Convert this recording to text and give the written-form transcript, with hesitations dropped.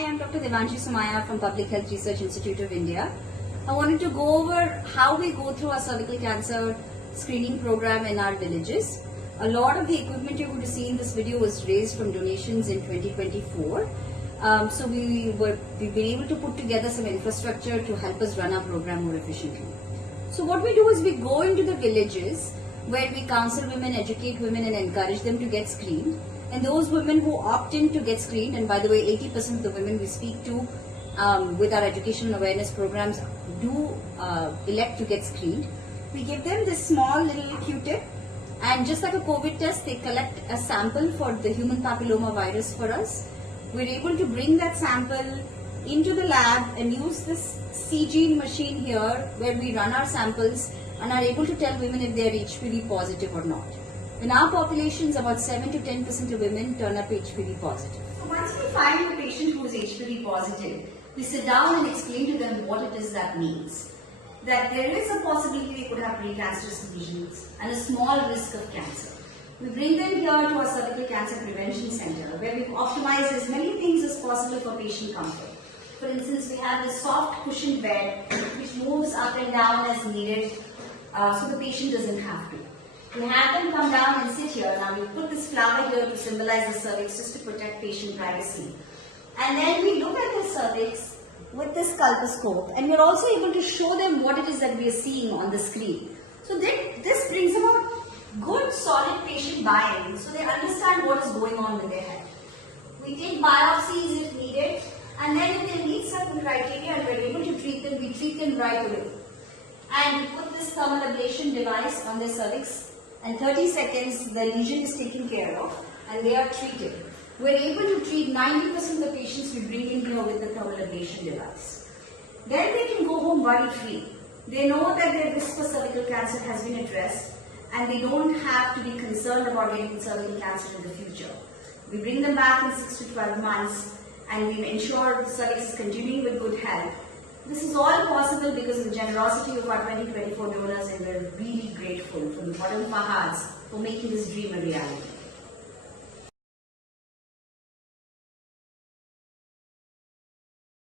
Hi, I'm Dr. Devanshi Sumaya from Public Health Research Institute of India. I wanted to go over how we go through our cervical cancer screening program in our villages. A lot of the equipment you're going to see in this video was raised from donations in 2024. So we've been able to put together some infrastructure to help us run our program more efficiently. So what we do is we go into the villages where we counsel women, educate women and encourage them to get screened. And those women who opt in to get screened, and by the way 80% of the women we speak to with our education and awareness programs do elect to get screened. We give them this small little Q-tip, and just like a COVID test, they collect a sample for the human papilloma virus for us. We're able to bring that sample into the lab and use this CG machine here where we run our samples and are able to tell women if they are HPV positive or not. In our populations, about 7 to 10% of women turn up HPV positive. So once we find a patient who is HPV positive, we sit down and explain to them what it is that means. That there is a possibility they could have precancerous lesions and a small risk of cancer. We bring them here to our Cervical Cancer Prevention Center where we optimize as many things as possible for patient comfort. For instance, we have this soft cushioned bed which moves up and down as needed so the patient doesn't have to. We have them come down and sit here. Now we put this flower here to symbolize the cervix just to protect patient privacy. And then we look at the cervix with this colposcope and we're also able to show them what it is that we are seeing on the screen. So this brings about good solid patient buy-in so they understand what is going on with their head. We take biopsies if needed, and then if they meet certain criteria and we're able to treat them, we treat them right away. And we put this thermal ablation device on their cervix, and 30 seconds the lesion is taken care of and they are treated. We're able to treat 90% of the patients we bring in here with the thermal ablation device. Then they can go home worry-free. They know that their risk for cervical cancer has been addressed and they don't have to be concerned about getting cervical cancer in the future. We bring them back in 6 to 12 months and we ensure the cervix is continuing with good health. This is all possible because of the generosity of our 2024 donors, and we're really grateful from the bottom of our hearts for making this dream a reality.